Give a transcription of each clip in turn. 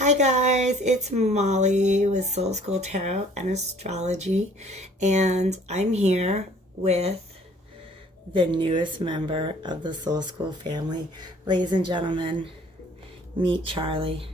Hi guys, it's Molly with Soul School Tarot and Astrology, and I'm here with the newest member of the Soul School family. Ladies and gentlemen, meet Charlie.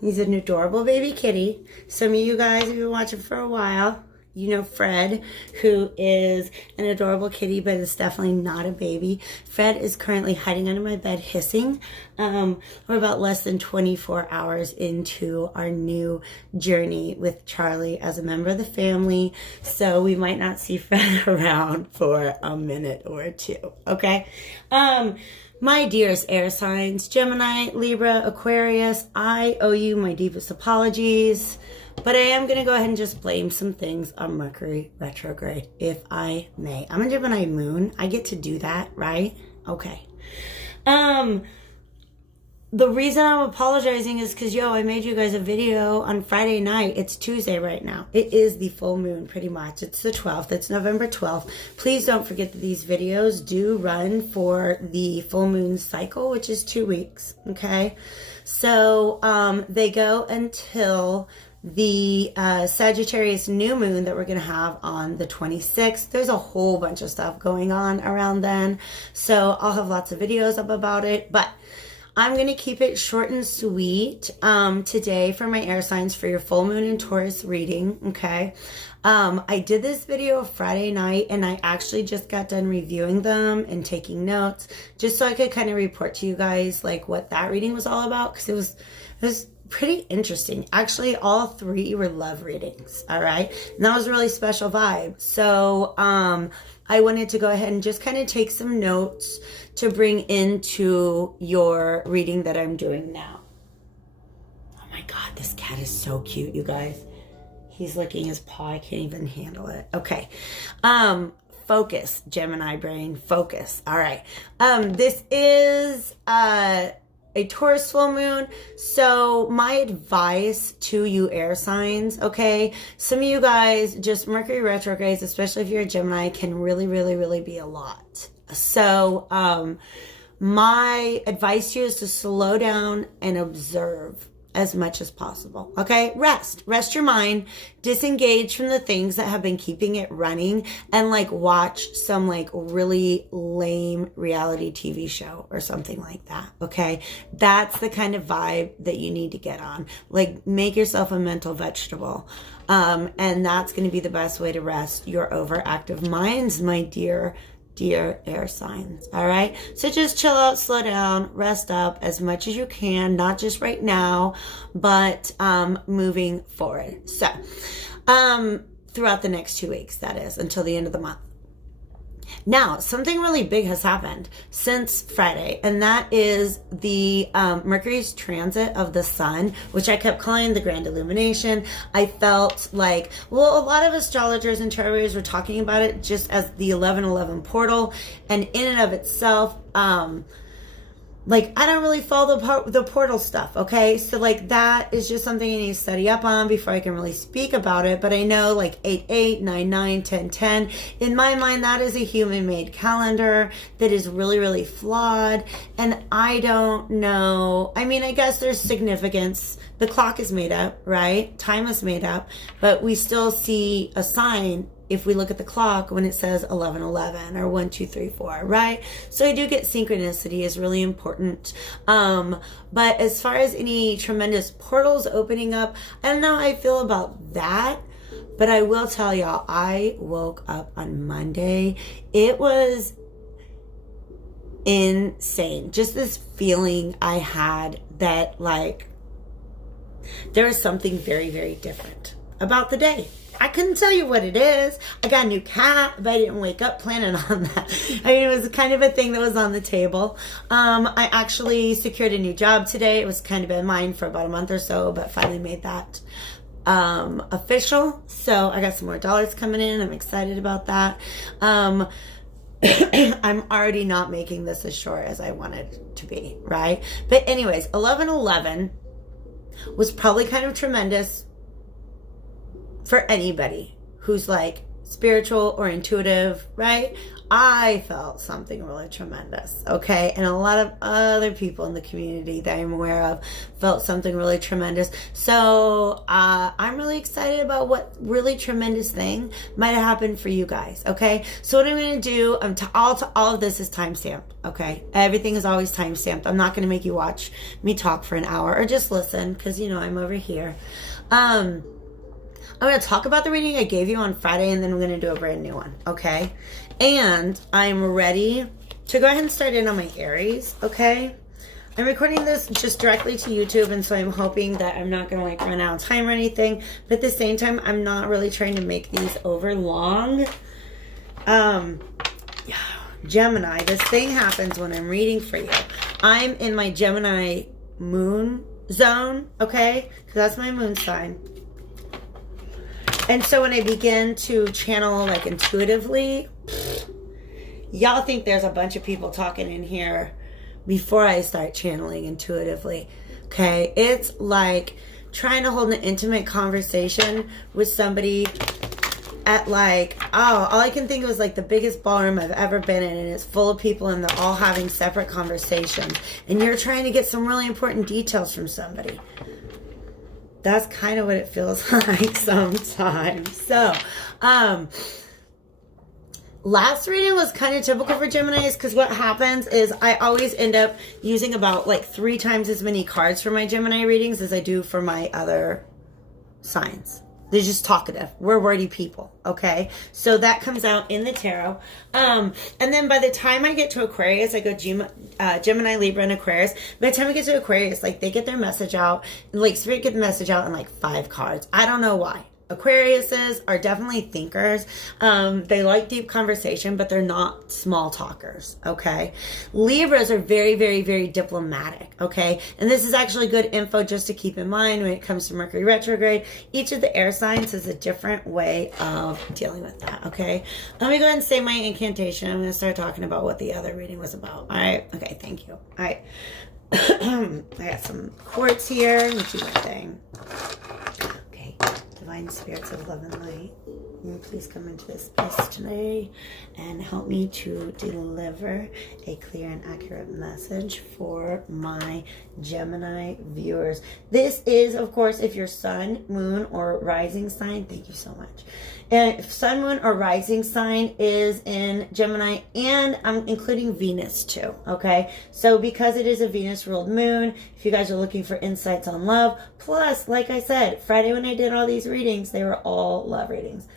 He's an adorable baby kitty. Some of you guys have been watching for a while. You know Fred, who is an adorable kitty, but is definitely not a baby. Fred is currently hiding under my bed, hissing. We're about less than 24 hours into our new journey with Charlie as a member of the family, so we might not see Fred around for a minute or two, okay? My dearest air signs, Gemini, Libra, Aquarius, I owe you my deepest apologies. But I am going to go ahead and just blame some things on Mercury retrograde, if I may. I'm a Gemini moon. I get to do that, right? Okay. The reason I'm apologizing is because, I made you guys a video on Friday night. It's Tuesday right now. It is the full moon, pretty much. It's the 12th. It's November 12th. Please don't forget that these videos do run for the full moon cycle, which is 2 weeks, okay? So they go until the Sagittarius new moon that we're going to have on the 26th. There's a whole bunch of stuff going on around then, so I'll have lots of videos up about it, but I'm going to keep it short and sweet today for my air signs for your full moon and Taurus reading, okay? I did this video Friday night, and I actually just got done reviewing them and taking notes just so I could kind of report to you guys like what that reading was all about, because it was pretty interesting. Actually, all three were love readings, all right? And that was a really special vibe. So I wanted to go ahead and just kind of take some notes to bring into your reading that I'm doing now. Oh my God, this cat is so cute, you guys. He's licking his paw. I can't even handle it. Okay. Focus, Gemini brain, focus. All right. This is a Taurus full moon. So my advice to you air signs, okay, some of you guys, just Mercury retrogrades, especially if you're a Gemini, can really, really, really be a lot. So my advice to you is to slow down and observe as much as possible, okay? Rest your mind, disengage from the things that have been keeping it running, and like watch some like really lame reality TV show or something like that, okay? That's the kind of vibe that you need to get on. Like, make yourself a mental vegetable, and that's going to be the best way to rest your overactive minds, my dear air signs. All right, so just chill out, slow down, rest up as much as you can, not just right now, but moving forward. So throughout the next 2 weeks, that is, until the end of the month. Now, something really big has happened since Friday, and that is the Mercury's transit of the sun, which I kept calling the Grand Illumination. I felt like, well, a lot of astrologers and tarot readers were talking about it just as the 1111 portal, and in and of itself, like, I don't really follow the portal stuff, okay? So, like, that is just something I need to study up on before I can really speak about it. But I know, like, 8/8, 9/9, 10/10, in my mind, that is a human-made calendar that is really, really flawed. And I don't know. I mean, I guess there's significance. The clock is made up, right? Time is made up. But we still see a sign if we look at the clock when it says 11:11 or 1 2 3 4, right? So I do get synchronicity is really important. But as far as any tremendous portals opening up, I don't know how I feel about that. But I will tell y'all, I woke up on Monday. It was insane. Just this feeling I had that, like, there is something very, very different about the day. I couldn't tell you what it is. I got a new cat, but I didn't wake up planning on that. I mean, it was kind of a thing that was on the table. I actually secured a new job today. It was kind of in mind for about a month or so, but finally made that official. So I got some more dollars coming in. I'm excited about that. I'm already not making this as short as I wanted to be, right? But anyways, 11/11 was probably kind of tremendous for anybody who's like spiritual or intuitive, right? I felt something really tremendous, okay? And a lot of other people in the community that I'm aware of felt something really tremendous. So I'm really excited about what really tremendous thing might have happened for you guys, okay? So what I'm going to do, all of this is time-stamped, okay? Everything is always time-stamped. I'm not going to make you watch me talk for an hour or just listen because, you know, I'm over here. I'm going to talk about the reading I gave you on Friday, and then I'm going to do a brand new one, okay? And I'm ready to go ahead and start in on my Aries, okay? I'm recording this just directly to YouTube, and so I'm hoping that I'm not going to, like, run out of time or anything. But at the same time, I'm not really trying to make these over long. Gemini, this thing happens when I'm reading for you. I'm in my Gemini moon zone, okay? Because that's my moon sign. And so when I begin to channel, like, intuitively, y'all think there's a bunch of people talking in here before I start channeling intuitively, okay? It's like trying to hold an intimate conversation with somebody at, like, all I can think of is, like, the biggest ballroom I've ever been in, and it's full of people, and they're all having separate conversations, and you're trying to get some really important details from somebody. That's kind of what it feels like sometimes. So, last reading was kind of typical for Geminis because what happens is I always end up using about, like, 3 times as many cards for my Gemini readings as I do for my other signs. They're just talkative. We're wordy people, okay? So that comes out in the tarot. And then by the time I get to Aquarius, I go Gemini, Libra, and Aquarius. By the time I get to Aquarius, like, they get their message out. Like, Spirit get the message out in, like, 5 cards. I don't know why. Aquariuses are definitely thinkers. They like deep conversation, but they're not small talkers, okay? Libras are very, very, very diplomatic, okay? And this is actually good info just to keep in mind when it comes to Mercury retrograde. Each of the air signs has a different way of dealing with that, okay? Let me go ahead and say my incantation. I'm going to start talking about what the other reading was about, all right? Okay, thank you. All right. I got some quartz here. Let me do my thing. Divine spirits of love and light, please come into this space today and help me to deliver a clear and accurate message for my Gemini viewers. This is, of course, if your sun, moon, or rising sign, thank you so much. And if sun, moon, or rising sign is in Gemini, and I'm including Venus too, okay? So because it is a Venus-ruled moon, if you guys are looking for insights on love, plus, like I said, Friday when I did all these readings, they were all love readings.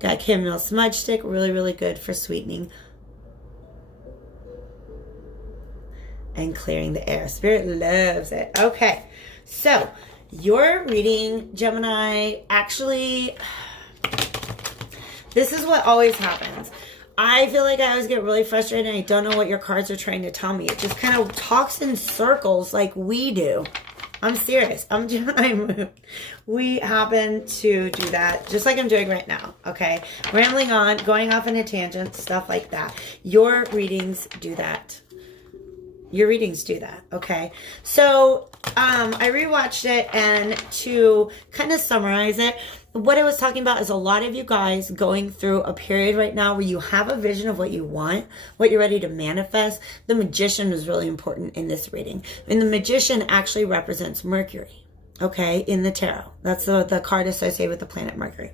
Got chamomile smudge stick, really, really good for sweetening and clearing the air. Spirit loves it. Okay, so your reading, Gemini, actually, this is what always happens. I feel like I always get really frustrated and I don't know what your cards are trying to tell me. It just kind of talks in circles like we do. I'm serious. I'm Gemini moon. We happen to do that just like I'm doing right now, okay? Rambling on, going off on a tangent, stuff like that. Your readings do that. Your readings do that, okay? So I rewatched it, and to kind of summarize it, what I was talking about is a lot of you guys going through a period right now where you have a vision of what you want, what you're ready to manifest. The Magician is really important in this reading. And the Magician actually represents Mercury, okay, in the tarot. That's the card associated with the planet Mercury.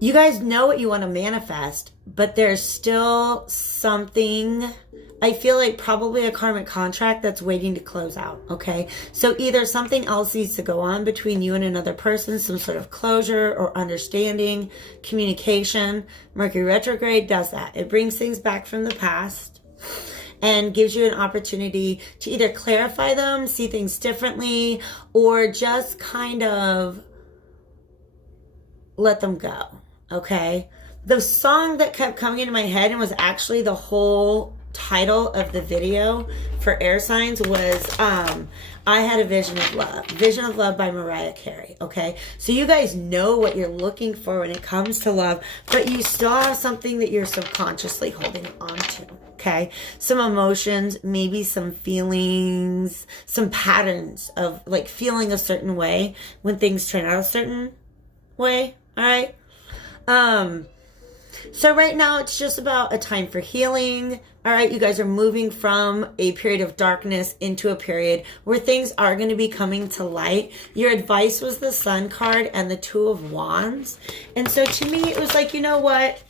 You guys know what you want to manifest, but there's still something, I feel like probably a karmic contract that's waiting to close out, okay? So either something else needs to go on between you and another person, some sort of closure or understanding, communication. Mercury retrograde does that. It brings things back from the past and gives you an opportunity to either clarify them, see things differently, or just kind of let them go. Okay, the song that kept coming into my head and was actually the whole title of the video for air signs was I Had a Vision of Love. Vision of Love by Mariah Carey, okay? So you guys know what you're looking for when it comes to love, but you still have something that you're subconsciously holding on to, okay? Some emotions, maybe some feelings, some patterns of like feeling a certain way when things turn out a certain way. All right. So right now it's just about a time for healing. All right, you guys are moving from a period of darkness into a period where things are going to be coming to light. Your advice was the Sun card and the Two of Wands. And so to me, it was like, you know what?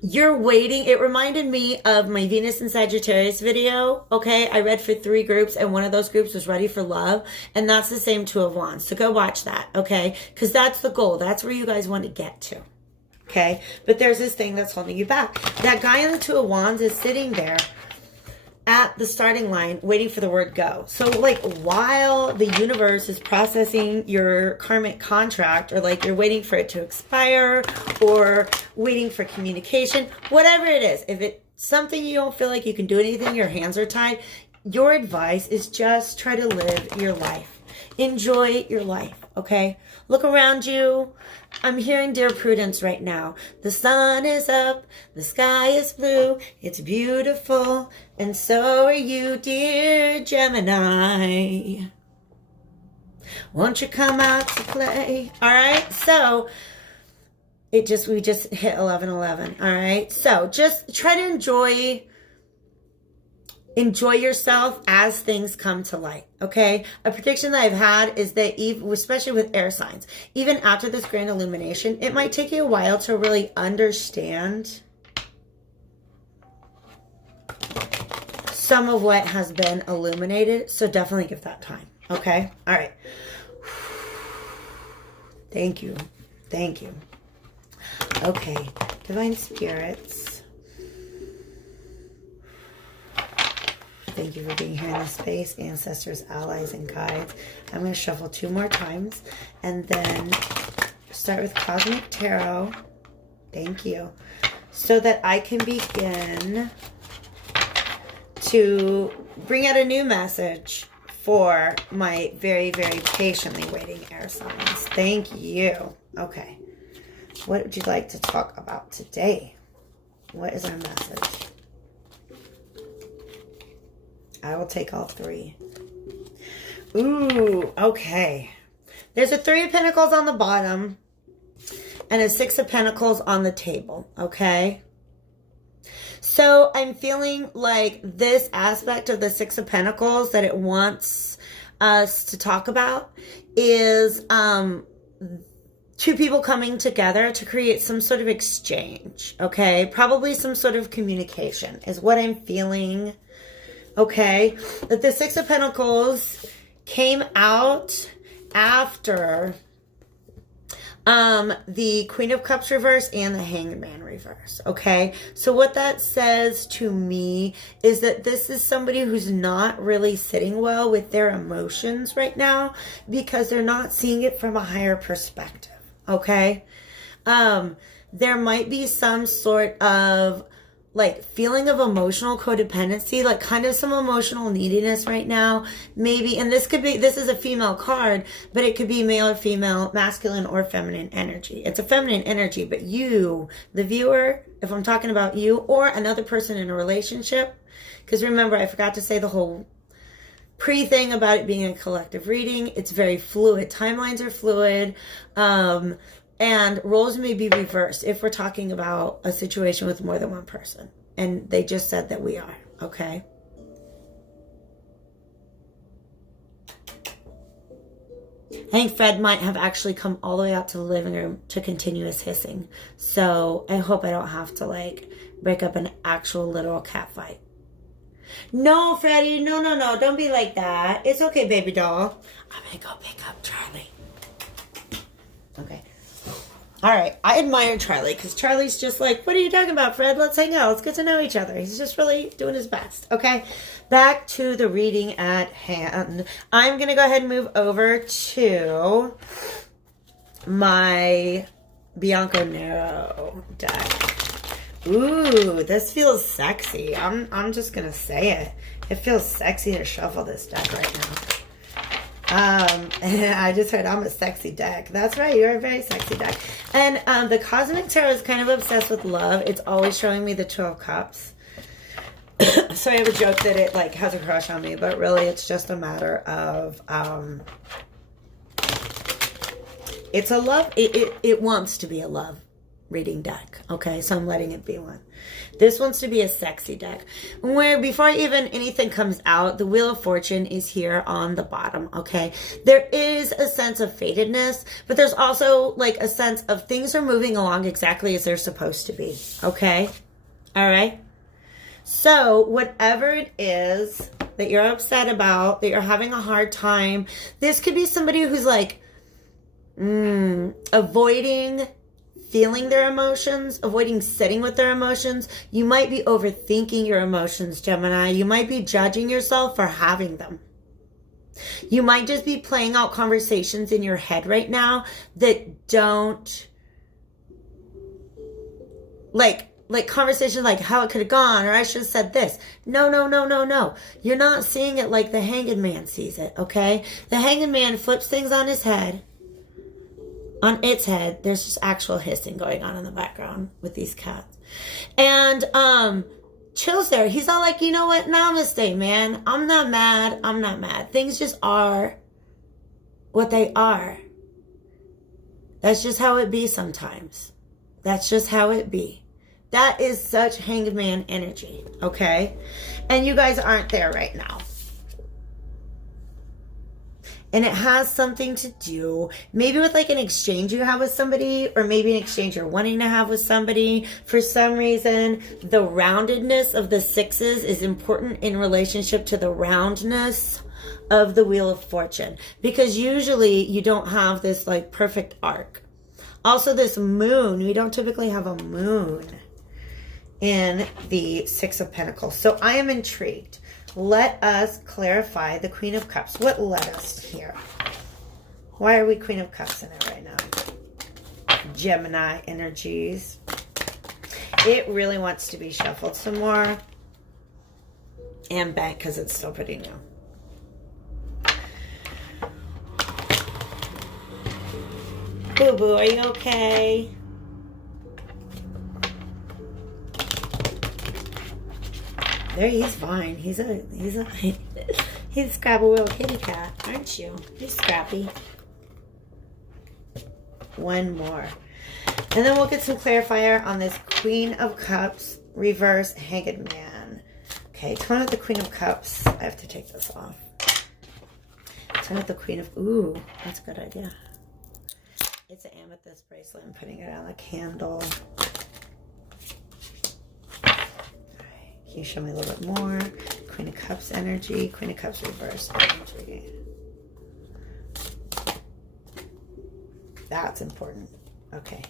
You're waiting. It reminded me of my Venus and Sagittarius video. Okay, I read for 3 groups and one of those groups was ready for love. And that's the same Two of Wands. So go watch that, okay? Because that's the goal. That's where you guys want to get to. Okay, but there's this thing that's holding you back. That guy in the Two of Wands is sitting there at the starting line waiting for the word go. So like while the universe is processing your karmic contract, or like you're waiting for it to expire or waiting for communication, whatever it is, if it's something you don't feel like you can do anything, your hands are tied, your advice is just try to live your life. Enjoy your life, okay? Look around you. I'm hearing Dear Prudence right now. The sun is up, the sky is blue, it's beautiful, and so are you, dear Gemini. Won't you come out to play? All right, so we just hit 11:11. All right, so just try to enjoy yourself as things come to light, okay? A prediction that I've had is that, especially with air signs, even after this grand illumination, it might take you a while to really understand some of what has been illuminated. So definitely give that time, okay? All right. Thank you. Thank you. Okay, Divine Spirits. Thank you for being here in this space, ancestors, allies, and guides. I'm going to shuffle 2 more times and then start with Cosmic Tarot. Thank you. So that I can begin to bring out a new message for my very, very patiently waiting air signs. Thank you. Okay. What would you like to talk about today? What is our message? I will take all 3. Ooh, okay. There's a 3 of Pentacles on the bottom and a 6 of Pentacles on the table, okay? So I'm feeling like this aspect of the 6 of Pentacles that it wants us to talk about is 2 people coming together to create some sort of exchange, okay? Probably some sort of communication is what I'm feeling. Okay, that the 6 of Pentacles came out after the Queen of Cups reverse and the Hanged Man reverse. Okay, so what that says to me is that this is somebody who's not really sitting well with their emotions right now because they're not seeing it from a higher perspective. Okay, there might be some sort of like feeling of emotional codependency, like kind of some emotional neediness right now, maybe. And this is a female card, but it could be male or female, masculine or feminine energy. It's a feminine energy, but you, the viewer, if I'm talking about you or another person in a relationship, because remember, I forgot to say the whole pre-thing about it being a collective reading. It's very fluid. Timelines are fluid. And roles may be reversed if we're talking about a situation with more than one person. And they just said that we are, okay? I think Fred might have actually come all the way out to the living room to continue his hissing. So I hope I don't have to like break up an actual literal cat fight. No, Freddie, no. Don't be like that. It's okay, baby doll. I'm going to go pick up Charlie. Okay. All right, I admire Charlie because Charlie's just like, what are you talking about, Fred? Let's hang out. Let's get to know each other. He's just really doing his best, okay? Back to the reading at hand. I'm going to go ahead and move over to my Bianco Nero deck. Ooh, this feels sexy. I'm just going to say it. It feels sexy to shuffle this deck right now. And I just heard I'm a sexy deck. That's right, you're a very sexy deck. And the Cosmic Tarot is kind of obsessed with love. It's always showing me the 2 of Cups. So I have a joke that it like has a crush on me, but really it's just a matter of It's a love, it wants to be a love reading deck. Okay, so I'm letting it be one. This wants to be a sexy deck. Where before even anything comes out, the Wheel of Fortune is here on the bottom. Okay, there is a sense of fatedness, but there's also like a sense of things are moving along exactly as they're supposed to be. Okay, all right. So whatever it is that you're upset about, that you're having a hard time, this could be somebody who's like avoiding feeling their emotions, avoiding sitting with their emotions. You might be overthinking your emotions, Gemini. You might be judging yourself for having them. You might just be playing out conversations in your head right now that don't, like conversations like how it could have gone, or I should have said this. No. You're not seeing it like the Hanged Man sees it, okay? The Hanged Man flips things on his head. On its head, there's just actual hissing going on in the background with these cats. And Chill's there. He's all like, you know what? Namaste, man. I'm not mad. Things just are what they are. That's just how it be sometimes. That's just how it be. That is such Hanged Man energy, okay? And you guys aren't there right now. And it has something to do maybe with like an exchange you have with somebody, or maybe an exchange you're wanting to have with somebody. For some reason, the roundedness of the sixes is important in relationship to the roundness of the Wheel of Fortune, because usually you don't have this like perfect arc. Also, this moon, we don't typically have a moon in the Six of Pentacles. So I am intrigued. Let us clarify the Queen of Cups. What led us here? Why are we Queen of Cups in it right now? Gemini energies. It really wants to be shuffled some more. And back because it's still pretty new. Boo Boo, are you okay? There, he's fine. He's a scrabble little kitty cat, aren't you? He's scrappy. One more. And then we'll get some clarifier on this Queen of Cups, reverse Hanged Man. Okay, turn with the Queen of Cups. I have to take this off. Turn with the Queen of... Ooh, that's a good idea. It's an amethyst bracelet. I'm putting it on a candle. Can you show me a little bit more? Queen of Cups energy. Queen of Cups reverse energy. That's important. Okay.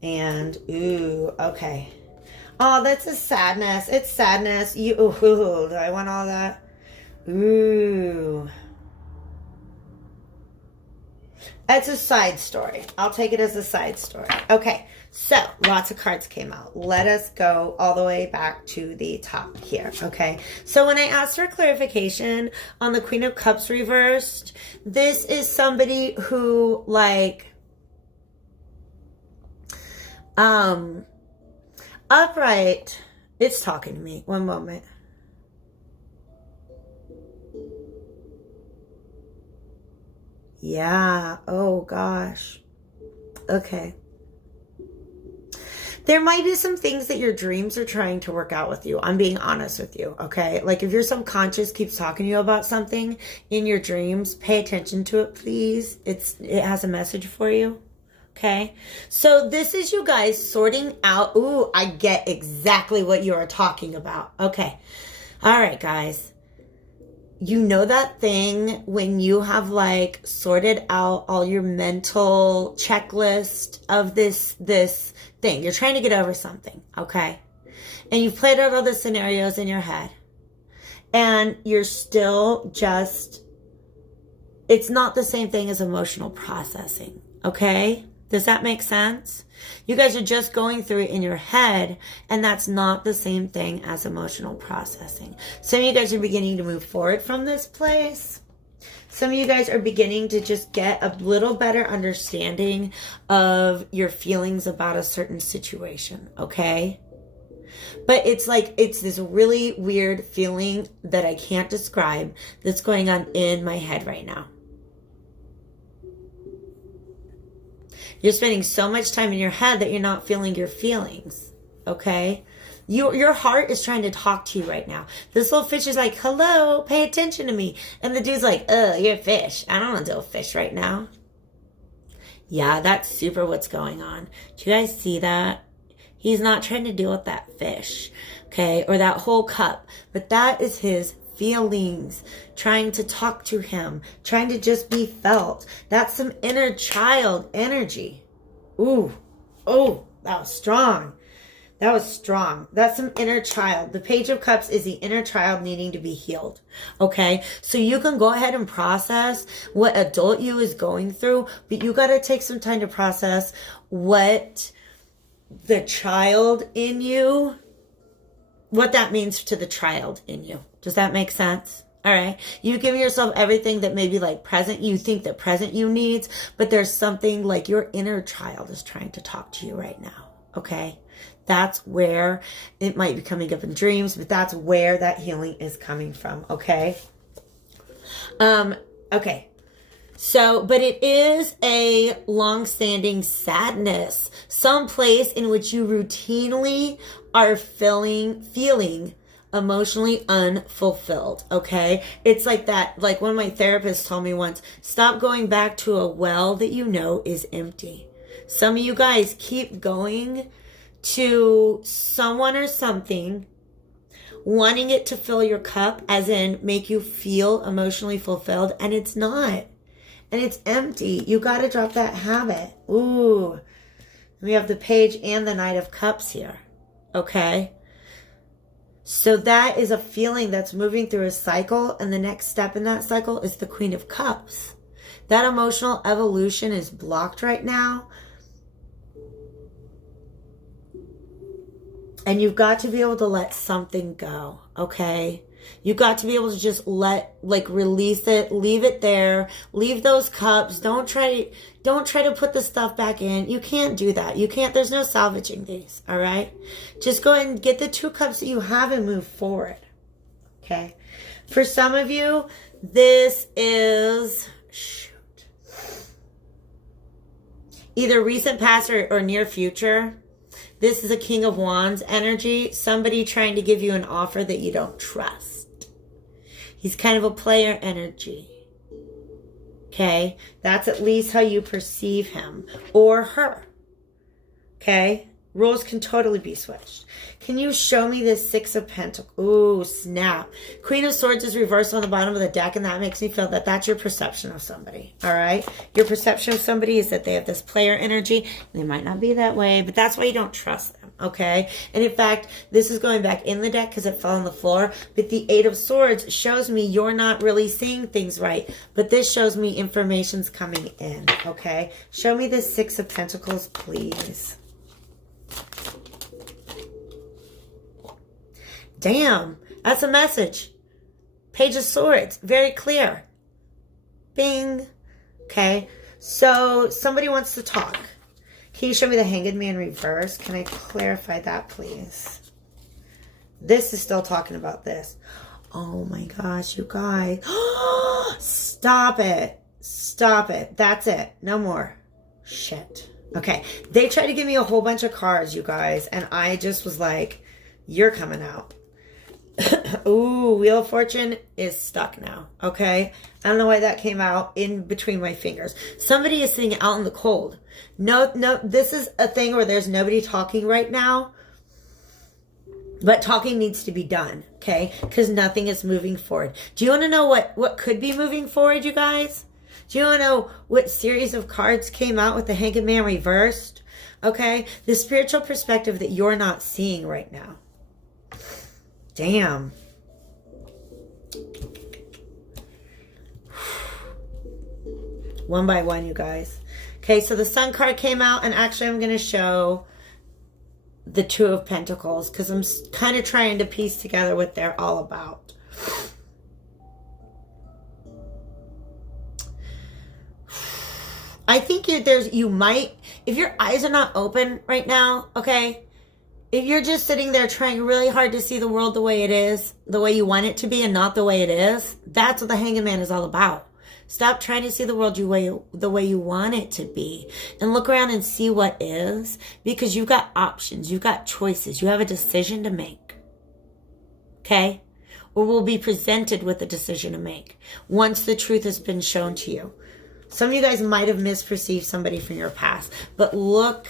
And, ooh, okay. Oh, that's a sadness. It's sadness. Ooh, do I want all that? Ooh. It's a side story. I'll take it as a side story. Okay. So, lots of cards came out. Let us go all the way back to the top here, okay? So, when I asked for clarification on the Queen of Cups reversed, this is somebody who, like, upright, it's talking to me. One moment. Yeah, oh gosh. Okay. There might be some things that your dreams are trying to work out with you. I'm being honest with you, okay? Like if your subconscious keeps talking to you about something in your dreams, pay attention to it, please. It has a message for you, okay? So this is you guys sorting out. Ooh, I get exactly what you are talking about. Okay. All right, guys. You know that thing when you have like sorted out all your mental checklist of this thing. You're trying to get over something, okay? And you've played out all the scenarios in your head. And you're still just, it's not the same thing as emotional processing, okay? Does that make sense? You guys are just going through it in your head, and that's not the same thing as emotional processing. Some of you guys are beginning to move forward from this place. Some of you guys are beginning to just get a little better understanding of your feelings about a certain situation, okay? But it's like, it's this really weird feeling that I can't describe that's going on in my head right now. You're spending so much time in your head that you're not feeling your feelings. Okay? Your heart is trying to talk to you right now. This little fish is like, hello, pay attention to me. And the dude's like, you're a fish. I don't want to deal with fish right now. Yeah, that's super what's going on. Do you guys see that? He's not trying to deal with that fish, okay, or that whole cup. But that is his feelings, trying to talk to him, trying to just be felt. That's some inner child energy. Ooh, oh, that was strong. That was strong. That's some inner child. The Page of Cups is the inner child needing to be healed. Okay? So you can go ahead and process what adult you is going through, but you got to take some time to process what the child in you, what that means to the child in you. Does that make sense? All right. You give yourself everything that maybe like present you think that present you needs, but there's something like your inner child is trying to talk to you right now. Okay? That's where it might be coming up in dreams, but that's where that healing is coming from, okay? Okay. So, but it is a long-standing sadness, some place in which you routinely are feeling emotionally unfulfilled, okay? It's like that, like one of my therapists told me once, stop going back to a well that you know is empty. Some of you guys keep going to someone or something, wanting it to fill your cup, as in make you feel emotionally fulfilled, and it's not. And it's empty. You got to drop that habit. Ooh. We have the Page and the Knight of Cups here. Okay? So that is a feeling that's moving through a cycle, and the next step in that cycle is the Queen of Cups. That emotional evolution is blocked right now. And you've got to be able to let something go, okay? You've got to be able to just release it, leave it there, leave those cups. Don't try to put the stuff back in. You can't do that. You can't, there's no salvaging these, all right? Just go ahead and get the 2 cups that you have and move forward, okay? For some of you, this is, either recent past or near future. This is a King of Wands energy. Somebody trying to give you an offer that you don't trust. He's kind of a player energy. Okay? That's at least how you perceive him or her. Okay? Roles can totally be switched. Can you show me this 6 of Pentacles? Ooh, snap. Queen of Swords is reversed on the bottom of the deck, and that makes me feel that that's your perception of somebody. All right? Your perception of somebody is that they have this player energy. They might not be that way, but that's why you don't trust them. Okay? And in fact, this is going back in the deck because it fell on the floor, but the 8 of Swords shows me you're not really seeing things right, but this shows me information's coming in. Okay? Show me this 6 of Pentacles, please. Damn, that's a message. Page of Swords, very clear. Bing. Okay, so somebody wants to talk. Can you show me the Hanged Man reverse? Can I clarify that, please? This is still talking about this. Oh my gosh, you guys. Stop it. Stop it. That's it. No more. Shit. Okay, they tried to give me a whole bunch of cards, you guys, and I just was like, you're coming out. Ooh, Wheel of Fortune is stuck now, okay? I don't know why that came out in between my fingers. Somebody is sitting out in the cold. No, this is a thing where there's nobody talking right now, but talking needs to be done, okay? Because nothing is moving forward. Do you want to know what could be moving forward, you guys? Do you want to know what series of cards came out with the Hanged Man reversed? Okay? The spiritual perspective that you're not seeing right now. Damn. One by one, you guys. Okay, so the Sun card came out, and actually I'm going to show the 2 of Pentacles because I'm kind of trying to piece together what they're all about. I think you might, if your eyes are not open right now, okay? If you're just sitting there trying really hard to see the world the way it is, the way you want it to be and not the way it is, that's what the Hanged Man is all about. Stop trying to see the world the way you want it to be. And look around and see what is. Because you've got options. You've got choices. You have a decision to make. Okay? Or will be presented with a decision to make. Once the truth has been shown to you. Some of you guys might have misperceived somebody from your past. But look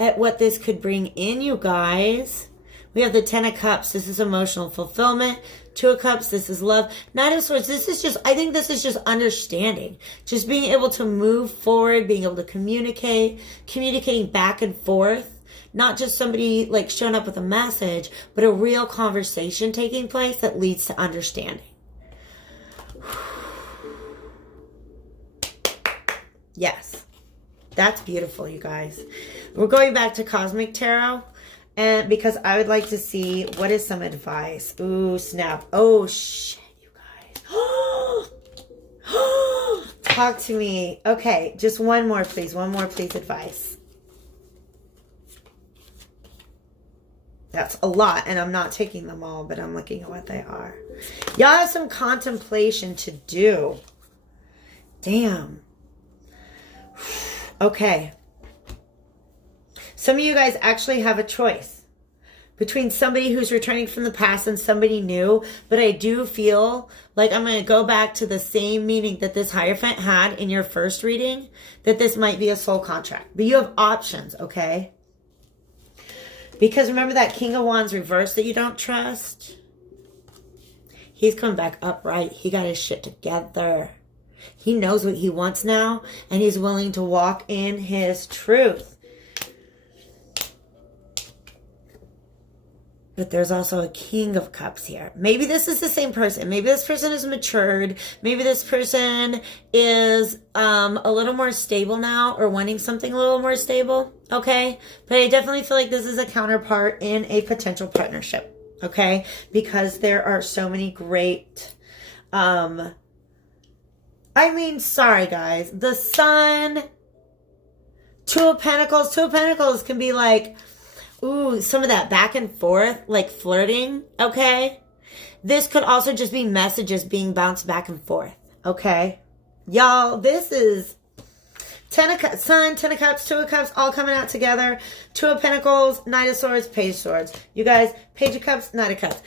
at what this could bring in, you guys. We have the Ten of Cups. This is emotional fulfillment. Two of Cups. This is love. Knight of Swords. This is just, I think this is just understanding. Just being able to move forward, being able to communicating back and forth. Not just somebody like showing up with a message, but a real conversation taking place that leads to understanding. Yes. That's beautiful, you guys. We're going back to Cosmic Tarot. And because I would like to see what is some advice. Ooh, snap. Oh, shit, you guys. Talk to me. Okay, just one more, please. One more, please, advice. That's a lot, and I'm not taking them all, but I'm looking at what they are. Y'all have some contemplation to do. Damn. Okay. Some of you guys actually have a choice between somebody who's returning from the past and somebody new. But I do feel like I'm going to go back to the same meaning that this Hierophant had in your first reading, that this might be a soul contract. But you have options, okay? Because remember that King of Wands reverse that you don't trust? He's coming back upright. He got his shit together. He knows what he wants now, and he's willing to walk in his truth. But there's also a King of Cups here. Maybe this is the same person. Maybe this person is matured. Maybe this person is a little more stable now, or wanting something a little more stable. Okay? But I definitely feel like this is a counterpart in a potential partnership. Okay? Because there are so many great... sorry guys. The Sun... Two of Pentacles. Two of Pentacles can be like... Ooh, some of that back and forth, like flirting, okay? This could also just be messages being bounced back and forth, okay? Y'all, this is Ten of Cups, Sun, Ten of Cups, Two of Cups, all coming out together. Two of Pentacles, Knight of Swords, Page of Swords. You guys, Page of Cups, Knight of Cups.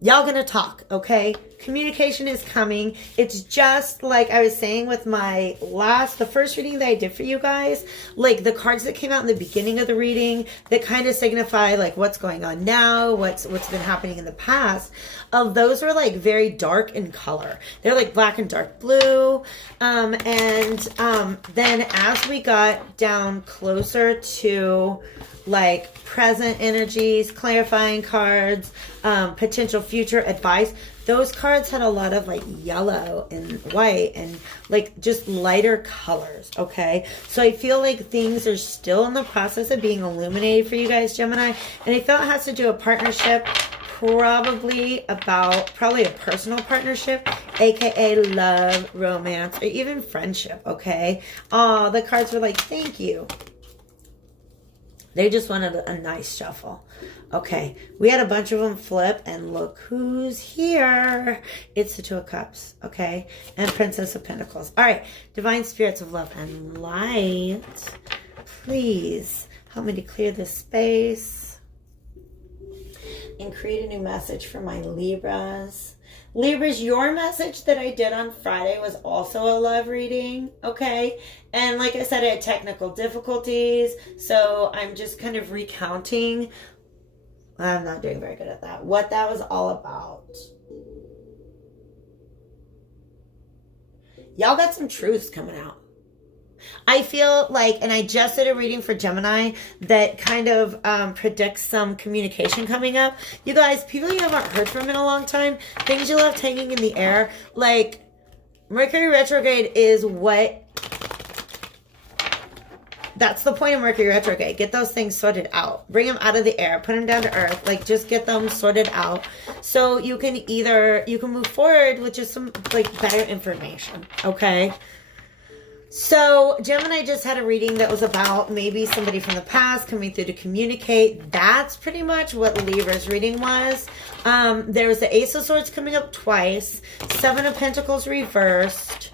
Y'all gonna talk, okay? Communication is coming. It's just like I was saying with the first reading that I did for you guys, like the cards that came out in the beginning of the reading that kind of signify like what's going on now, what's been happening in the past. Those were like very dark in color. They're like black and dark blue. Then as we got down closer to like present energies, clarifying cards, potential future advice, those cards had a lot of like yellow and white and like just lighter colors, okay? So I feel like things are still in the process of being illuminated for you guys, Gemini. And I feel it has to do a partnership, probably a personal partnership, aka love, romance, or even friendship, okay? Oh, the cards were like, thank you. They just wanted a nice shuffle. Okay, we had a bunch of them flip, and look who's here. It's the Two of Cups, okay? And Princess of Pentacles. All right, Divine Spirits of Love and Light, please help me to clear this space and create a new message for my Libras. Libras, your message that I did on Friday was also a love reading, okay? And like I said, I had technical difficulties, so I'm just kind of recounting. I'm not doing very good at that. What that was all about. Y'all got some truths coming out. I feel like, and I just did a reading for Gemini that kind of predicts some communication coming up. You guys, people you haven't heard from in a long time, things you left hanging in the air, like Mercury retrograde is what, that's the point of Mercury retrograde. Get those things sorted out. Bring them out of the air. Put them down to earth. Like, just get them sorted out. So you can move forward with just some, like, better information. Okay? So Gemini just had a reading that was about maybe somebody from the past coming through to communicate. That's pretty much what Libra's reading was. There was the Ace of Swords coming up twice, Seven of Pentacles reversed.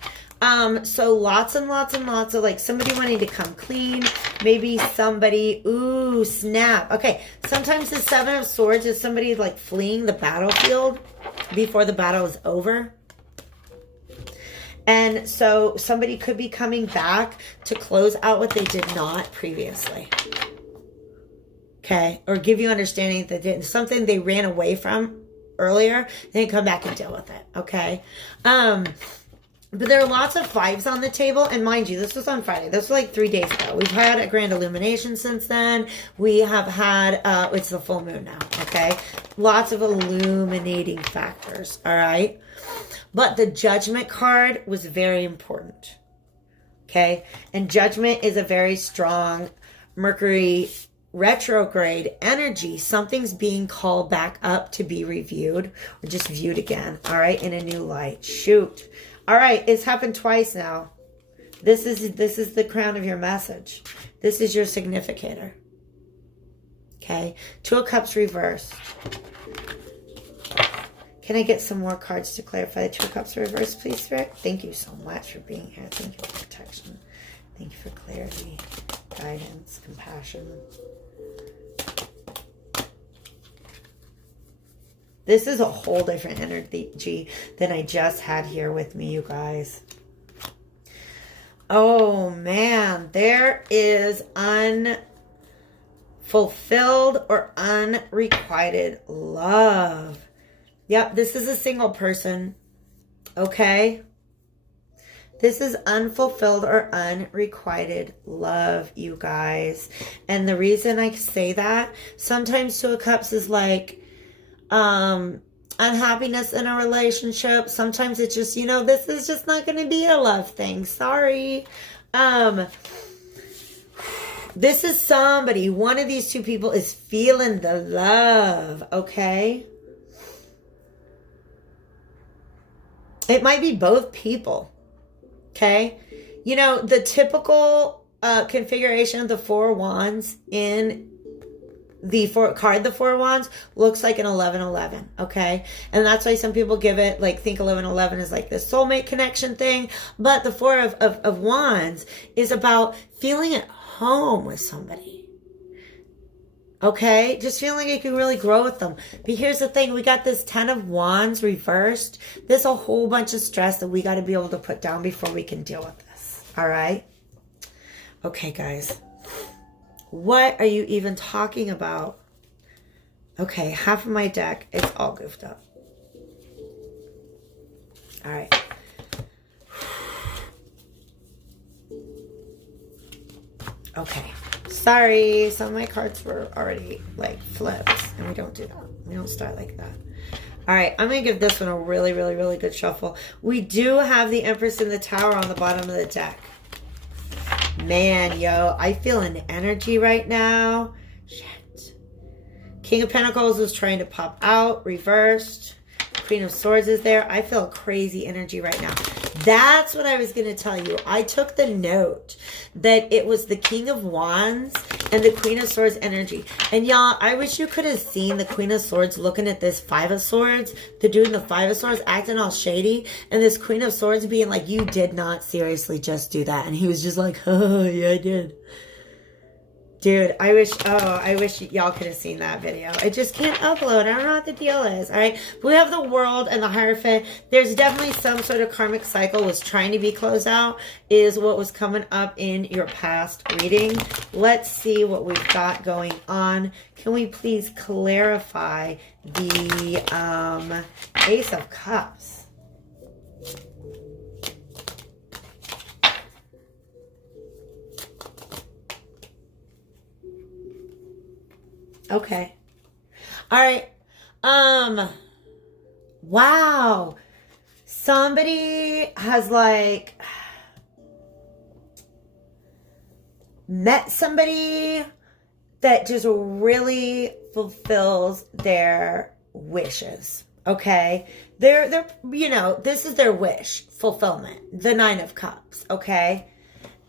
So lots and lots and lots of like somebody wanting to come clean. Maybe somebody, ooh, snap. Okay, sometimes the Seven of Swords is somebody like fleeing the battlefield before the battle is over. And so somebody could be coming back to close out what they did not previously. Okay. Or give you understanding that they, something they ran away from earlier, then come back and deal with it. Okay. But there are lots of vibes on the table. And mind you, this was on Friday. This was like 3 days ago. We've had a grand illumination since then. We have had, it's the full moon now. Okay. Lots of illuminating factors. All right. But the Judgment card was very important. Okay. And Judgment is a very strong Mercury retrograde energy. Something's being called back up to be reviewed or just viewed again. All right. In a new light. Shoot. All right. It's happened twice now. This is the crown of your message. This is your significator. Okay. Two of Cups reversed. Can I get some more cards to clarify the Two of Cups reversed, please, Spirit? Thank you so much for being here. Thank you for protection. Thank you for clarity, guidance, compassion. This is a whole different energy than I just had here with me, you guys. Oh, man. There is unfulfilled or unrequited love. Yep, this is a single person, okay? This is unfulfilled or unrequited love, you guys. And the reason I say that, sometimes Two of Cups is like unhappiness in a relationship. Sometimes it's just, you know, this is just not going to be a love thing. Sorry. This is somebody, one of these two people is feeling the love, okay? It might be both people, okay? You know, the typical configuration of the Four of Wands in the Four of Wands looks like an 11-11, okay? And that's why some people give it, like, think 11-11 is like this soulmate connection thing. But the Four of Wands is about feeling at home with somebody. Okay, just feeling like you can really grow with them. But here's the thing. We got this 10 of Wands reversed. There's a whole bunch of stress that we got to be able to put down before we can deal with this. All right? Okay, guys. What are you even talking about? Okay, half of my deck, it's all goofed up. All right. Okay. Sorry, some of my cards were already like flipped, and we don't do that. We don't start like that. All right, I'm going to give this one a really, really, really good shuffle. We do have the Empress in the Tower on the bottom of the deck. Man, yo, I feel an energy right now. Shit. King of Pentacles was trying to pop out, reversed. Queen of Swords is there. I feel crazy energy right now. That's what I was going to tell you. I took the note that it was the King of Wands and the Queen of Swords energy. And y'all, I wish you could have seen the Queen of Swords looking at this Five of Swords. The dude in the Five of Swords acting all shady. And this Queen of Swords being like, you did not seriously just do that. And he was just like, oh, yeah, I did. Dude, I wish y'all could have seen that video. It just can't upload. I don't know what the deal is. All right. We have the World and the Hierophant. There's definitely some sort of karmic cycle was trying to be closed out, is what was coming up in your past reading. Let's see what we've got going on. Can we please clarify the Ace of Cups? Okay. All right. Wow. Somebody has like met somebody that just really fulfills their wishes. Okay. They're, you know, this is their wish fulfillment. The Nine of Cups. Okay.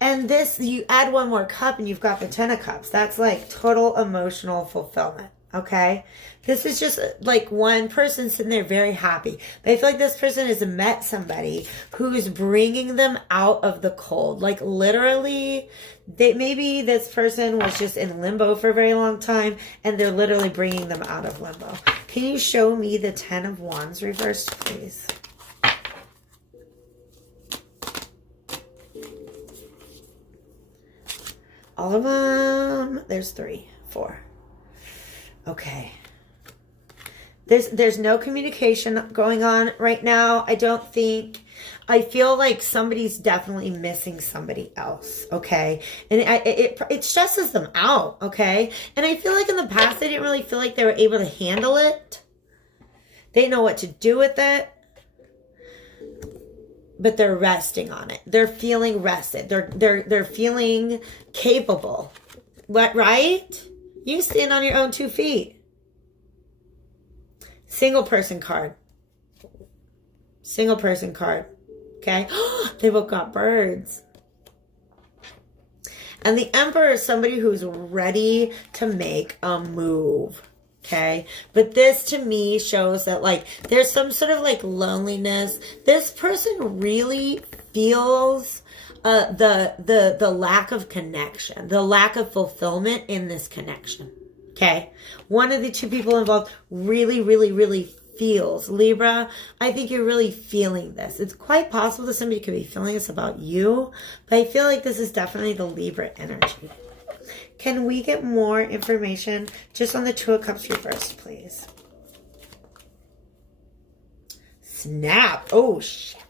And this, you add one more cup and you've got the 10 of cups. That's like total emotional fulfillment. Okay. This is just like one person sitting there very happy. But I feel like this person has met somebody who's bringing them out of the cold. Like literally, maybe this person was just in limbo for a very long time and they're literally bringing them out of limbo. Can you show me the 10 of Wands reversed, please? All of them. There's 3, 4. Okay. There's no communication going on right now. I don't think. I feel like somebody's definitely missing somebody else. Okay. And it stresses them out. Okay. And I feel like in the past, they didn't really feel like they were able to handle it. They didn't know what to do with it. But they're resting on it. They're feeling rested. They're feeling capable. What, right? You stand on your own 2 feet. Single person card. Single person card. Okay. They both got birds. And the Emperor is somebody who's ready to make a move. Okay. But this to me shows that like there's some sort of like loneliness. This person really feels the lack of connection, the lack of fulfillment in this connection. Okay. One of the 2 people involved really, really, really feels. Libra, I think you're really feeling this. It's quite possible that somebody could be feeling this about you, but I feel like this is definitely the Libra energy. Can we get more information just on the 2 of Cups reversed, please? Snap. Oh, shit.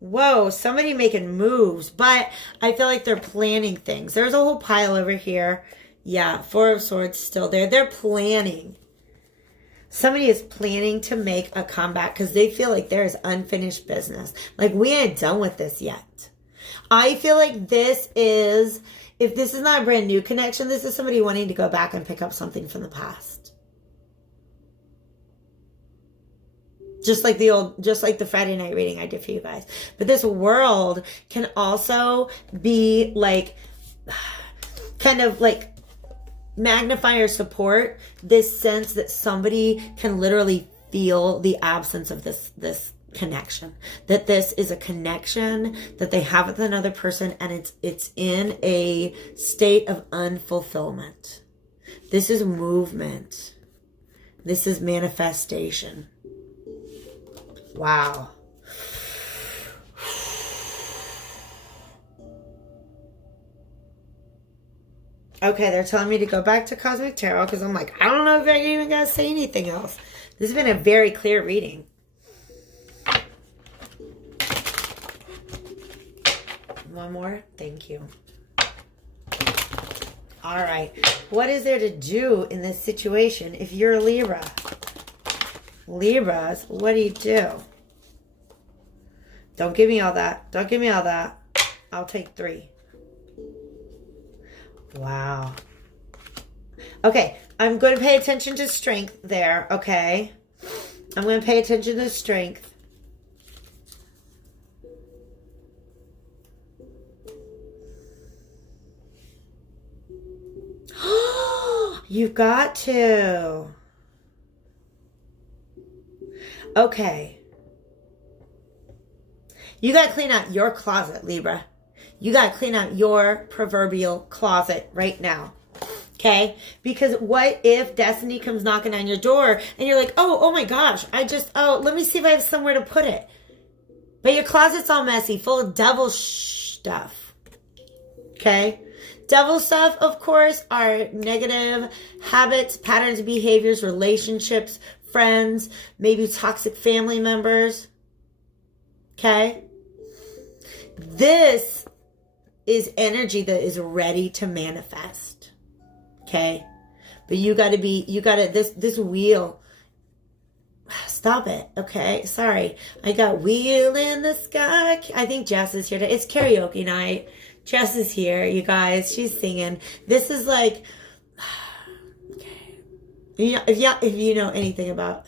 Whoa, somebody making moves, but I feel like they're planning things. There's a whole pile over here. Yeah, 4 of Swords still there. They're planning. Somebody is planning to make a comeback because they feel like there is unfinished business. Like we ain't done with this yet. I feel like this is, if this is not a brand new connection, this is somebody wanting to go back and pick up something from the past. Just like the Friday night reading I did for you guys. But this world can also be like, kind of like magnify or support this sense that somebody can literally feel the absence of this connection. That this is a connection that they have with another person and it's in a state of unfulfillment. This is movement. This is manifestation. Wow. Okay, they're telling me to go back to Cosmic Tarot because I'm like, I don't know if I even got to say anything else. This has been a very clear reading. One more? Thank you. All right. What is there to do in this situation if you're a Libra? Libras, what do you do? Don't give me all that. Don't give me all that. I'll take 3. Wow. Okay, I'm going to pay attention to strength there, okay? I'm going to pay attention to strength. You've got to. Okay. You got to clean out your closet, Libra. You got to clean out your proverbial closet right now. Okay? Because what if destiny comes knocking on your door and you're like, oh my gosh, let me see if I have somewhere to put it. But your closet's all messy, full of devil stuff. Okay? Devil stuff, of course, are negative habits, patterns, behaviors, relationships, friends, maybe toxic family members. Okay? This is energy that is ready to manifest. Okay? But this wheel. Stop it. Okay? Sorry. I got wheel in the sky. I think Jess is here today. It's karaoke night. Jess is here, you guys. She's singing. This is like, okay. If you know anything about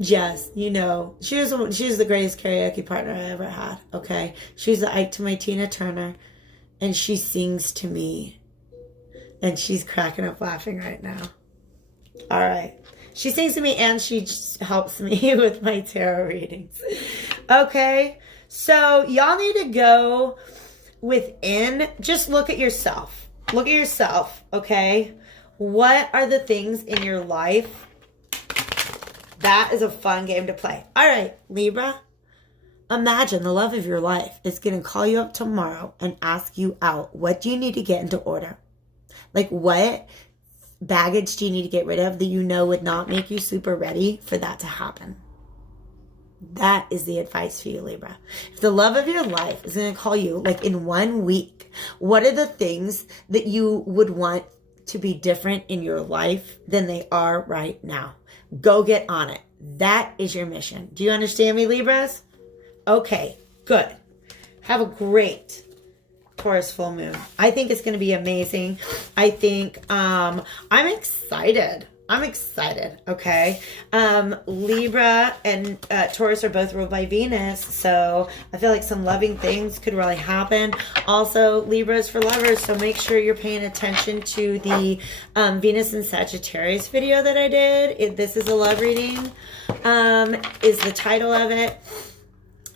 Jess, you know, she was the greatest karaoke partner I ever had, okay? She was the Ike to my Tina Turner. and she sings to me. And she's cracking up laughing right now. All right. She sings to me and she just helps me with my tarot readings. Okay. So y'all need to go within. Just look at yourself. Look at yourself. Okay. What are the things in your life? That is a fun game to play. All right, Libra. Imagine the love of your life is going to call you up tomorrow and ask you out. What do you need to get into order? Like, what baggage do you need to get rid of that you know would not make you super ready for that to happen? That is the advice for you, Libra. If the love of your life is going to call you, like, in 1 week, what are the things that you would want to be different in your life than they are right now? Go get on it. That is your mission. Do you understand me, Libras? Okay, good. Have a great Taurus full moon. I think it's going to be amazing. I think I'm excited. Okay. Libra and Taurus are both ruled by Venus, so I feel like some loving things could really happen. Also, Libra is for lovers, so make sure you're paying attention to the Venus and Sagittarius video that I did. This is a love reading, is the title of it.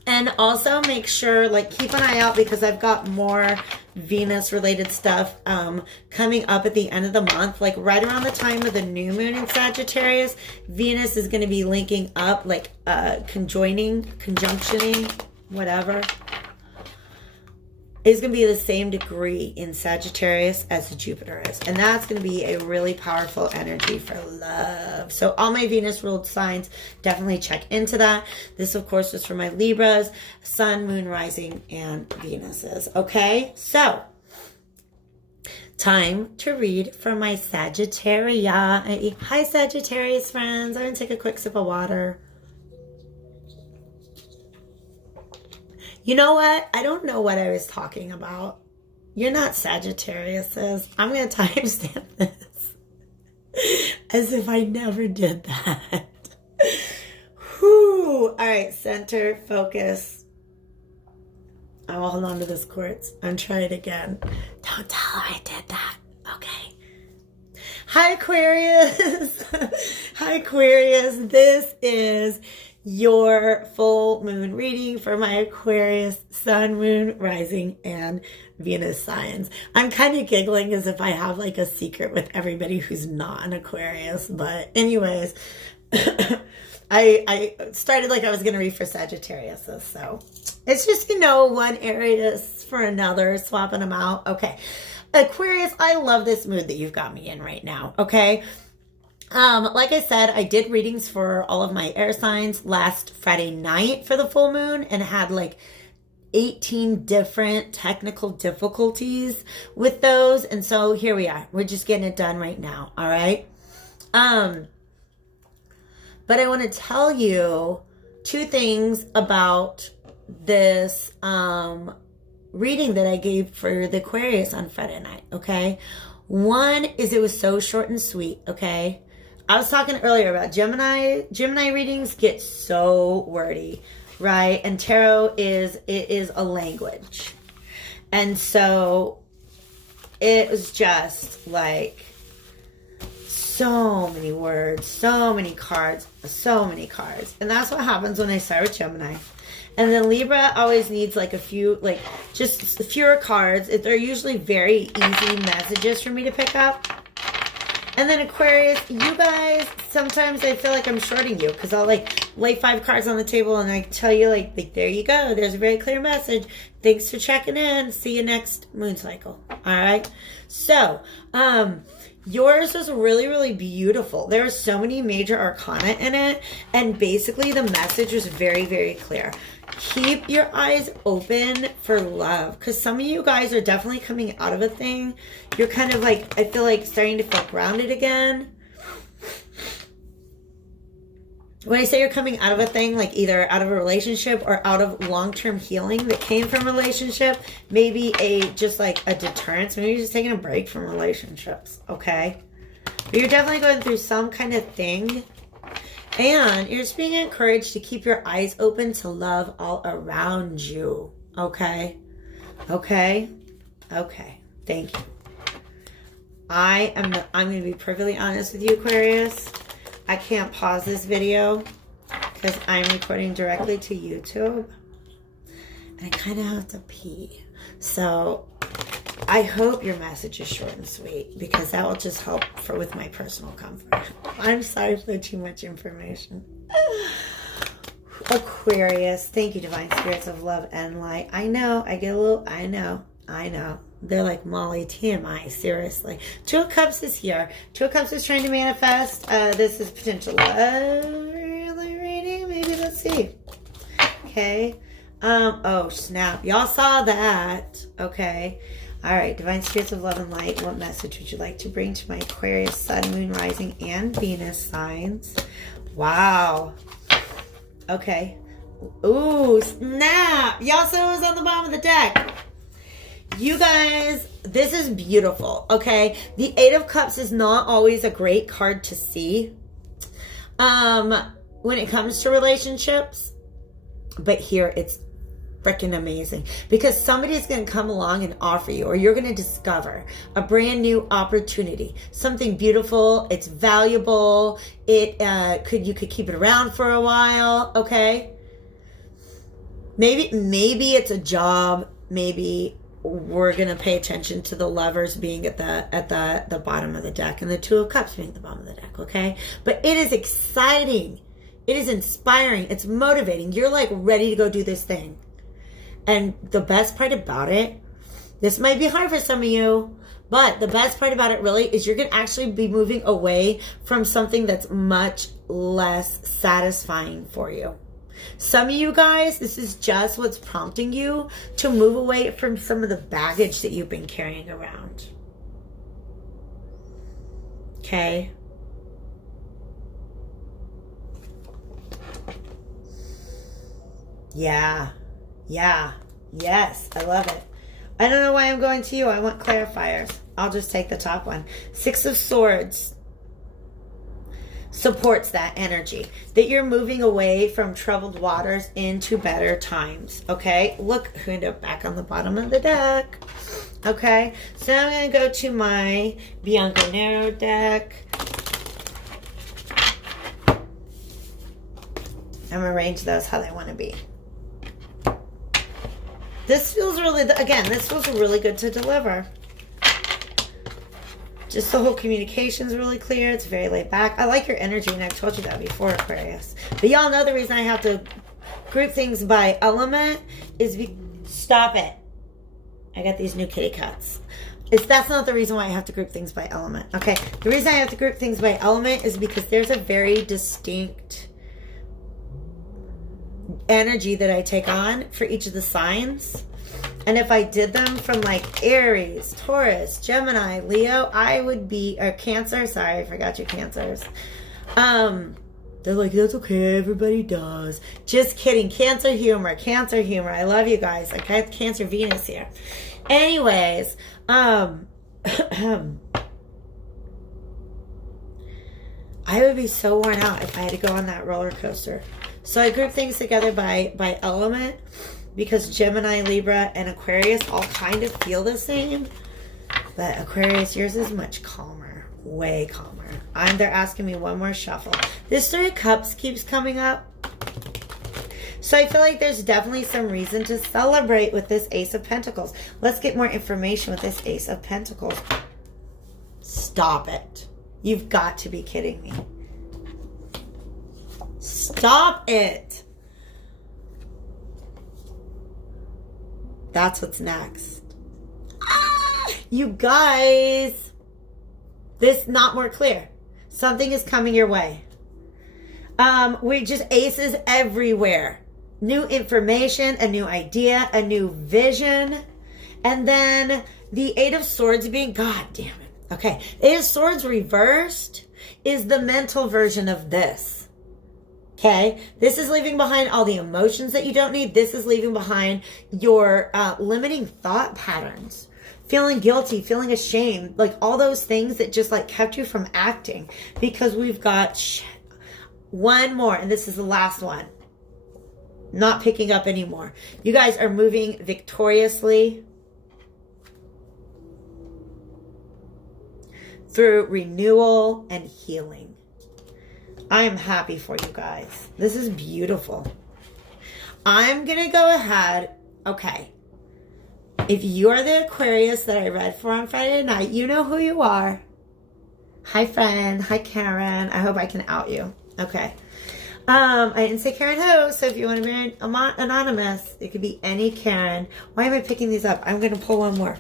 And also make sure, like, keep an eye out because I've got more Venus related stuff coming up at the end of the month. Like right around the time of the new moon in Sagittarius, Venus is going to be linking up, like conjunctioning, whatever. Is going to be the same degree in Sagittarius as Jupiter is. And that's going to be a really powerful energy for love. So all my Venus ruled signs, definitely check into that. This, of course, is for my Libras, Sun, Moon, Rising, and Venuses. Okay, so time to read for my Sagittarius. Hi, Sagittarius friends. I'm going to take a quick sip of water. You know what? I don't know what I was talking about. You're not Sagittariuses. I'm going to timestamp this as if I never did that. Whew. All right, center, focus. I will hold on to this quartz and try it again. Don't tell her I did that. Okay. Hi, Aquarius. Hi, Aquarius. This is your full moon reading for my Aquarius, Sun, Moon, Rising, and Venus signs. I'm kind of giggling as if I have like a secret with everybody who's not an Aquarius, but anyways, I started like I was going to read for Sagittarius, so it's just, one area is for another, swapping them out. Okay. Aquarius, I love this mood that you've got me in right now. Okay. Like I said, I did readings for all of my air signs last Friday night for the full moon and had like 18 different technical difficulties with those. And so here we are. We're just getting it done right now. All right. But I want to tell you two things about this, reading that I gave for the Aquarius on Friday night. Okay. One is it was so short and sweet. Okay. I was talking earlier about Gemini. Gemini readings get so wordy, right? And tarot is a language. And so it was just like so many words, so many cards. And that's what happens when I start with Gemini. And then Libra always needs like a few, like just fewer cards. They're usually very easy messages for me to pick up. And then Aquarius, you guys, sometimes I feel like I'm shorting you because I'll like lay 5 cards on the table and I tell you like there you go. There's a very clear message. Thanks for checking in. See you next moon cycle. All right. So, yours was really, really beautiful. There were so many major arcana in it. And basically the message was very, very clear. Keep your eyes open for love. Because some of you guys are definitely coming out of a thing. You're kind of like, I feel like starting to feel grounded again. When I say you're coming out of a thing, like either out of a relationship or out of long-term healing that came from a relationship, maybe just like a deterrence, maybe you're just taking a break from relationships, okay? But you're definitely going through some kind of thing. And you're just being encouraged to keep your eyes open to love all around you, okay? Okay? Okay. Thank you. I'm going to be perfectly honest with you, Aquarius. I can't pause this video because I'm recording directly to YouTube. And I kind of have to pee. So I hope your message is short and sweet because that will just help with my personal comfort. I'm sorry for too much information. Aquarius, thank you, divine spirits of love and light. I know, I get a little, I know. They're like Molly, TMI, seriously. Two of Cups is here. Two of Cups is trying to manifest. This is potential love reading. Maybe, let's see. Okay. Oh, snap. Y'all saw that. Okay. All right. Divine spirits of love and light. What message would you like to bring to my Aquarius, Sun, Moon, Rising, and Venus signs? Wow. Okay. Ooh, snap. Y'all saw it was on the bottom of the deck. You guys, this is beautiful, okay? The Eight of Cups is not always a great card to see when it comes to relationships. But here, it's freaking amazing. Because somebody's going to come along and offer you, or you're going to discover a brand new opportunity. Something beautiful. It's valuable. You could keep it around for a while, okay? Maybe it's a job. Maybe we're going to pay attention to the Lovers being at the bottom of the deck and the Two of Cups being at the bottom of the deck, okay? But it is exciting. It is inspiring. It's motivating. You're like ready to go do this thing. And the best part about it, this might be hard for some of you, but the best part about it really is you're going to actually be moving away from something that's much less satisfying for you. Some of you guys, this is just what's prompting you to move away from some of the baggage that you've been carrying around. Okay? Yeah. Yes, I love it. I don't know why I'm going to you. I want clarifiers. I'll just take the top one. Six of Swords supports that energy that you're moving away from troubled waters into better times. Okay, look who ended up back on the bottom of the deck. Okay, so I'm going to go to my Bianco Nero deck. I'm going to arrange those how they want to be. This feels really good to deliver. Just the whole communication's really clear. It's very laid back. I like your energy, and I've told you that before, Aquarius. But y'all know the reason I have to group things by element is stop it. I got these new kitty cats. That's not the reason why I have to group things by element. Okay, the reason I have to group things by element is because there's a very distinct energy that I take on for each of the signs. And if I did them from like Aries, Taurus, Gemini, Leo, I would be, or Cancer, sorry, I forgot your Cancers. They're like, that's okay, everybody does. Just kidding. Cancer humor. I love you guys. I got Cancer Venus here. Anyways, I would be so worn out if I had to go on that roller coaster. So I group things together by element because Gemini, Libra, and Aquarius all kind of feel the same. But Aquarius, yours is much calmer. Way calmer. They're asking me one more shuffle. This Three of Cups keeps coming up. So I feel like there's definitely some reason to celebrate with this Ace of Pentacles. Let's get more information with this Ace of Pentacles. Stop it. You've got to be kidding me. Stop it. That's what's next. You guys. This not more clear. Something is coming your way. We just aces everywhere. New information, a new idea, a new vision. And then the Eight of Swords being, God damn it. Okay. Eight of Swords reversed is the mental version of this. Okay. This is leaving behind all the emotions that you don't need. This is leaving behind your limiting thought patterns. Feeling guilty, feeling ashamed, like all those things that just like kept you from acting, because we've got one more, and this is the last one. Not picking up anymore. You guys are moving victoriously through renewal and healing. I am happy for you guys. This is beautiful. I'm going to go ahead. Okay. If you're the Aquarius that I read for on Friday night, you know who you are. Hi, friend. Hi, Karen. I hope I can out you. Okay. I didn't say Karen who, so if you want to be anonymous, it could be any Karen. Why am I picking these up? I'm going to pull one more.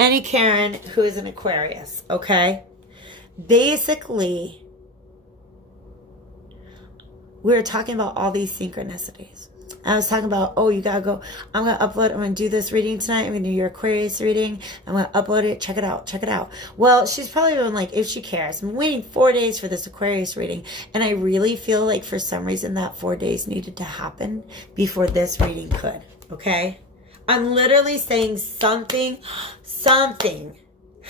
Any Karen who is an Aquarius, okay? Basically, we were talking about all these synchronicities. I was talking about, oh, you gotta go, I'm gonna upload, I'm gonna do this reading tonight, I'm gonna do your Aquarius reading, I'm gonna upload it, check it out. Well, she's probably been like, if she cares, I'm waiting 4 days for this Aquarius reading, and I really feel like for some reason that 4 days needed to happen before this reading could, okay? I'm literally saying something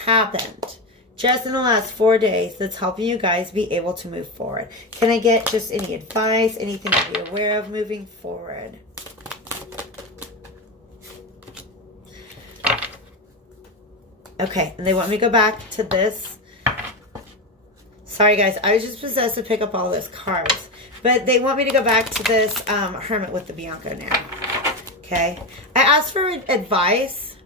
happened just in the last 4 days that's helping you guys be able to move forward. Can I get just any advice, anything to be aware of moving forward? Okay, and they want me to go back to this. Sorry, guys, I was just possessed to pick up all those cards. But they want me to go back to this Hermit with the Bianco now. Okay, I asked for advice.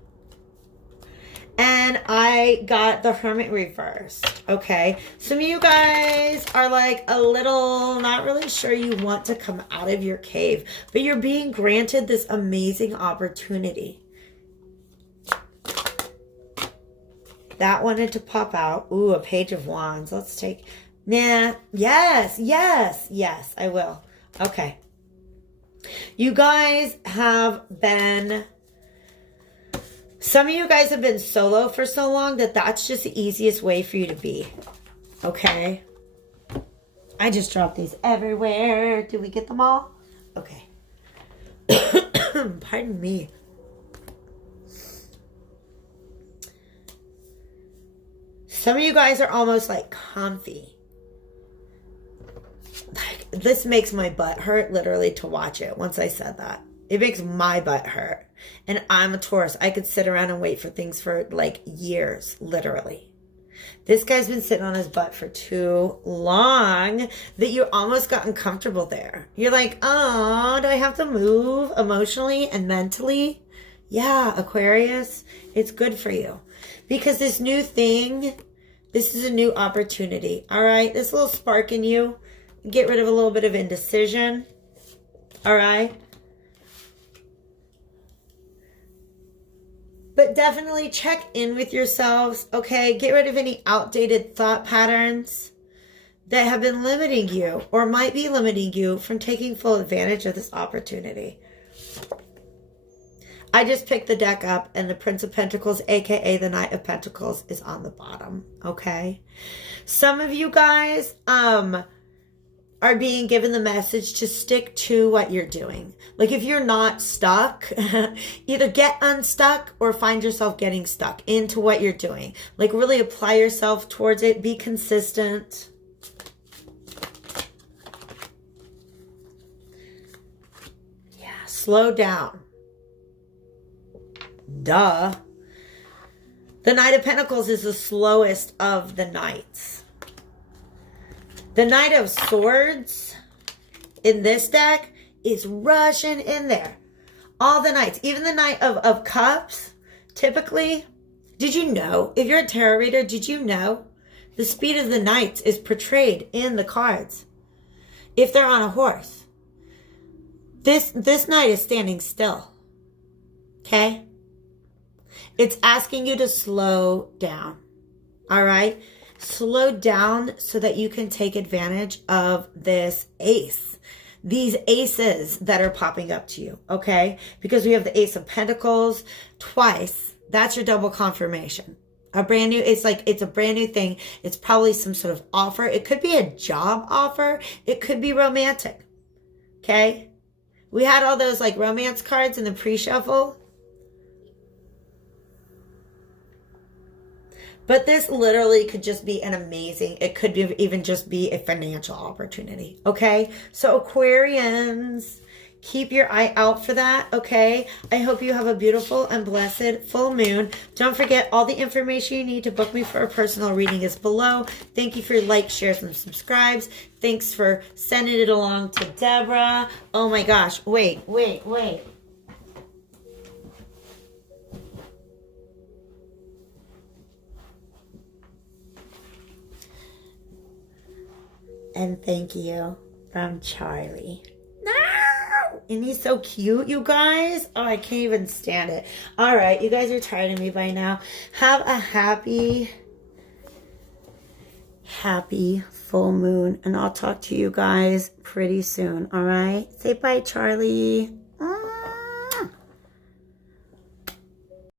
And I got the Hermit reversed, okay? Some of you guys are like a little not really sure you want to come out of your cave, but you're being granted this amazing opportunity. That wanted to pop out. Ooh, a Page of Wands. Let's take... Nah. Yes, I will. Okay. You guys have been... Some of you guys have been solo for so long that that's just the easiest way for you to be. Okay? I just dropped these everywhere. Did we get them all? Okay. Pardon me. Some of you guys are almost like comfy. Like, this makes my butt hurt literally to watch it once I said that. It makes my butt hurt. And I'm a Taurus. I could sit around and wait for things for like years, literally. This guy's been sitting on his butt for too long that you're almost gotten comfortable there. You're like, oh, do I have to move emotionally and mentally? Yeah, Aquarius, it's good for you. Because this new thing, this is a new opportunity. All right, this little spark in you, get rid of a little bit of indecision. All right. But definitely check in with yourselves, okay? Get rid of any outdated thought patterns that have been limiting you or might be limiting you from taking full advantage of this opportunity. I just picked the deck up and the Prince of Pentacles, aka the Knight of Pentacles, is on the bottom, okay? Some of you guys are being given the message to stick to what you're doing. Like if you're not stuck, either get unstuck or find yourself getting stuck into what you're doing. Like really apply yourself towards it. Be consistent. Yeah, slow down. Duh. The Knight of Pentacles is the slowest of the knights. The Knight of Swords in this deck is rushing in there. All the knights, even the Knight of Cups, typically, did you know, if you're a tarot reader, did you know the speed of the knights is portrayed in the cards if they're on a horse? This knight is standing still, okay? It's asking you to slow down, all right? Slow down so that you can take advantage of this ace. These aces that are popping up to you, okay? Because we have the Ace of Pentacles twice. That's your double confirmation. A brand new, it's like, it's a brand new thing. It's probably some sort of offer. It could be a job offer. It could be romantic, okay? We had all those like romance cards in the pre-shuffle. But this literally could just be an amazing, it could be even just be a financial opportunity, okay? So Aquarians, keep your eye out for that, okay? I hope you have a beautiful and blessed full moon. Don't forget, all the information you need to book me for a personal reading is below. Thank you for your likes, shares, and subscribes. Thanks for sending it along to Deborah. Oh my gosh, wait. And thank you from Charlie. No! And he's so cute, you guys. Oh, I can't even stand it. All right, you guys are tired of me by now. Have a happy full moon. And I'll talk to you guys pretty soon, all right? Say bye, Charlie.